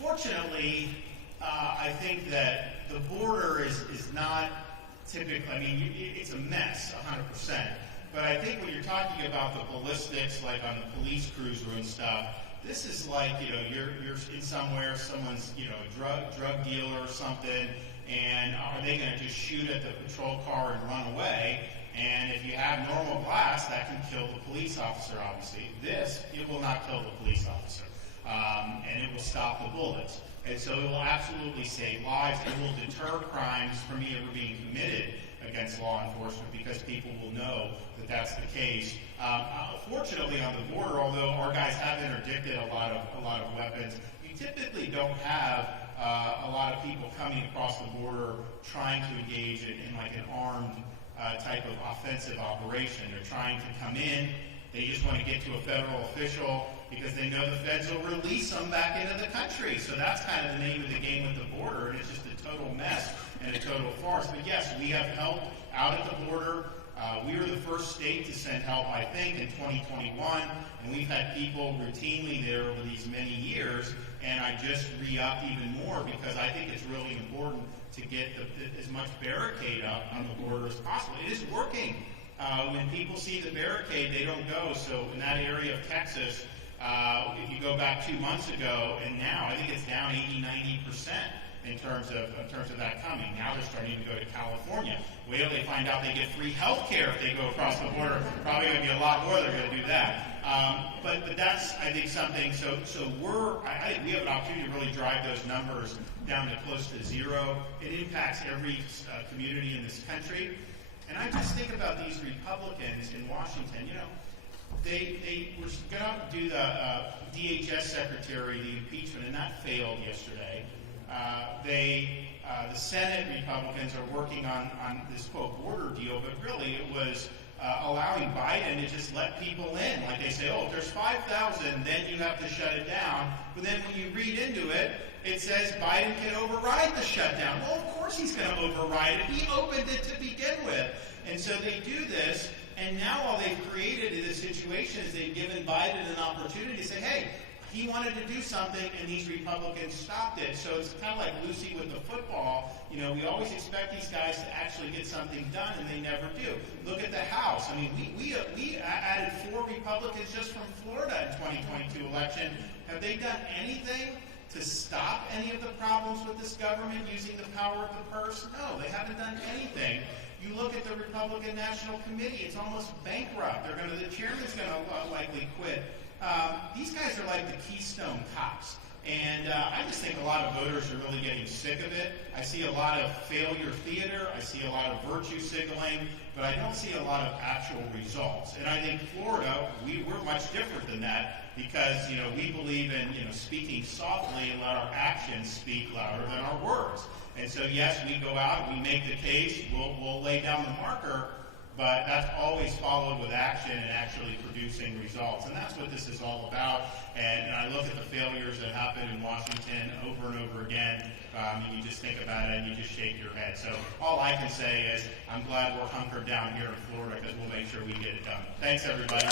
Fortunately, I think that the border is not typically, I mean, it's a mess, 100%. But I think when you're talking about the ballistics, like on the police cruiser and stuff, this is like, you're in somewhere, someone's, a drug dealer or something, and are they going to just shoot at the patrol car and run away? And if you have normal glass, that can kill the police officer, obviously. It will not kill the police officer. And it will stop the bullets. And so it will absolutely save lives. It will deter crimes from ever being committed against law enforcement because people will know that that's the case. Fortunately, on the border, although our guys have interdicted a lot of weapons, you typically don't have a lot of people coming across the border trying to engage in like an armed type of offensive operation. They're trying to come in. They just want to get to a federal official because they know the feds will release them back into the country. So that's kind of the name of the game with the border, and it's just a total mess and a total farce. But yes, we have help out at the border. We were the first state to send help, I think, in 2021, and we've had people routinely there over these many years, and I just re-upped even more because I think it's really important to get as much barricade up on the border as possible. It is working. When people see the barricade, they don't go. So in that area of Texas, if you go back 2 months ago and now, I think it's down 80–90% in terms of that coming. Now they're starting to go to California. Wait till they find out they get free health care if they go across the border. Probably going to be a lot more. They're going to do that. But that's, I think, something. So I think we have an opportunity to really drive those numbers down to close to zero. It impacts every community in this country. And I just think about these Republicans in Washington. They were going to do the DHS secretary, the impeachment, and that failed yesterday. The Senate Republicans are working on this, quote, border deal, but really it was allowing Biden to just let people in. Like they say, if there's 5,000, then you have to shut it down. But then when you read into it, it says Biden can override the shutdown. Well, of course he's going to override it. He opened it to begin with. And so they do this, and now all they've created in this situation is they've given Biden an opportunity to say, hey, he wanted to do something, and these Republicans stopped it. So it's kind of like Lucy with the football. We always expect these guys to actually get something done, and they never do. Look at the House. I mean, we added 4 Republicans just from Florida in 2022 election. Have they done anything to stop any of the problems with this government using the power of the purse? No, they haven't done anything. You look at the Republican National Committee, it's almost bankrupt. The chairman's going to likely quit. These guys are like the Keystone Cops. And I just think a lot of voters are really getting sick of it. I see a lot of failure theater. I see a lot of virtue signaling. But I don't see a lot of actual results. And I think Florida, we're much different than that because, we believe in, speaking softly and let our actions speak louder than our words. And so, yes, we go out, we make the case, we'll lay down the marker, but that's always followed with action and actually producing results. And that's what this is all about. And I look at the failures that happen in Washington over and over again, and you just think about it and you just shake your head. So all I can say is I'm glad we're hunkered down here in Florida because we'll make sure we get it done. Thanks, everybody.